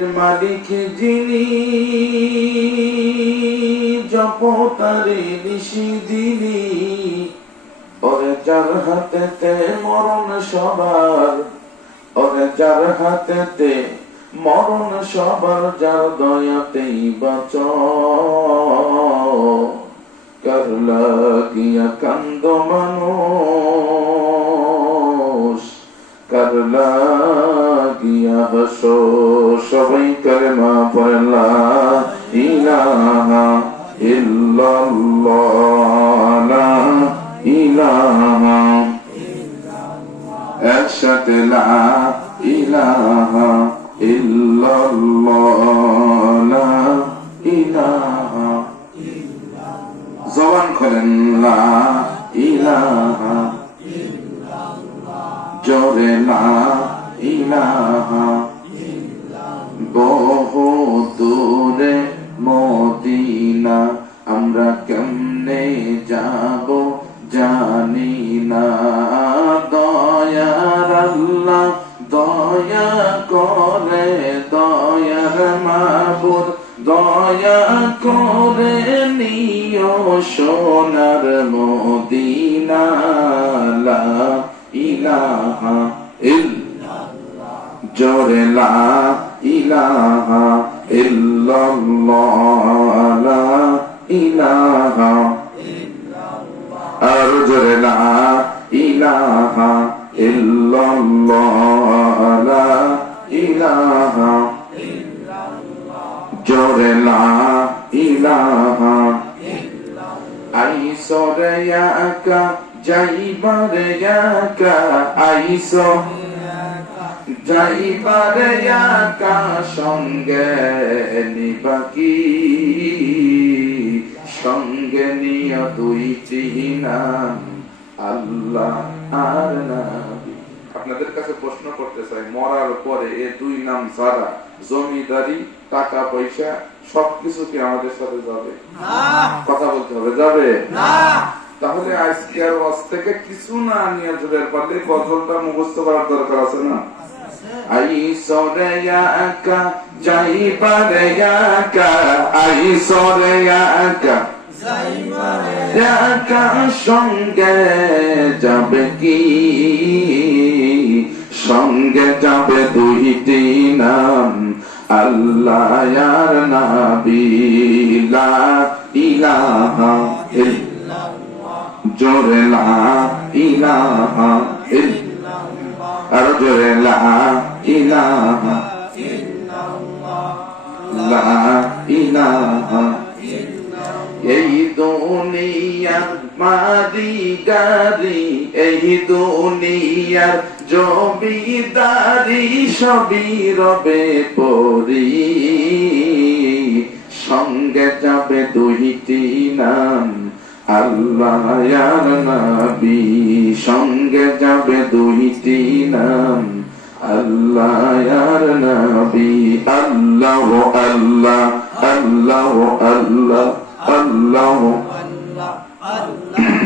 মালিক যিনি জপতারে নিশি দিনি ওরে যার হাতেতে মরণ সবার, ওরে যার হাতেতে মরণ সবার, যার দয়াতেই বাঁচ। কার লাগিয়া কান্দ মানুষ, কার সবাই কালেমা পড়লা ইলাহা ইল্লাল্লাহ ইলাহা একসাথে ইলাহা ইল্লাল্লাহ ইলাহা জবান করেন ইলাহা জোরে লা ইলাহা বহু দূরে মদিনা, আমরা কেমনে যাব জানি না। দয়ার আল্লাহ দয়া করে, দয়ার মাবুদ দয়া করে নিও সোনার মদিনা। ইলাহা ইল্লা জোরে লা ইলাহা ইল্লাল্লাহ, লা ইলাহা আর জোরে লা ইলাহা ইল্লাল্লাহ, লা ইলাহা জোরে লা ইলাহা আইসরে একা, যাইবারে একা আইসো যাইবারে একা সঙ্গে নিবাকি সঙ্গে নিয়া দুইটি নাম আল্লাহ আর নাবি। আপনাদের কাছে প্রশ্ন করতে চাই মরার পরে এ দুই নাম ছাড়া জমিদারি টাকা পয়সা সবকিছু কি আমাদের সাথে যাবে? কথা বলতে হবে যাবে? তাহলে আজকে আর থেকে কিছু না নিয়ে জোরের পারলে গজলটা মুখস্থ করার দরকার আছে না? আই সরে একা যাই পারে একা আই সরে একা একা সঙ্গে যাবে যাবে দুইটি নাম, আল্লাহ আর নাবি। লা ইলাহা ইল্লাল্লাহ। জোরে লা ইলাহা ইল্লাল্লাহ আর জোরে লা ইলাহা লা ইলাহা এই দুনিয়ার মারি গারি এই দুনিয়ার জমিদারি সবই রবে পরি সঙ্গে যাবে দুইটি নাম আল্লাহর নবী সঙ্গে যাবে দুইটি নাম। আল্লাহর নবী আল্লাহ আল্লাহ আল্লাহ। আল্লাহ আল্লাহ আল্লাহ।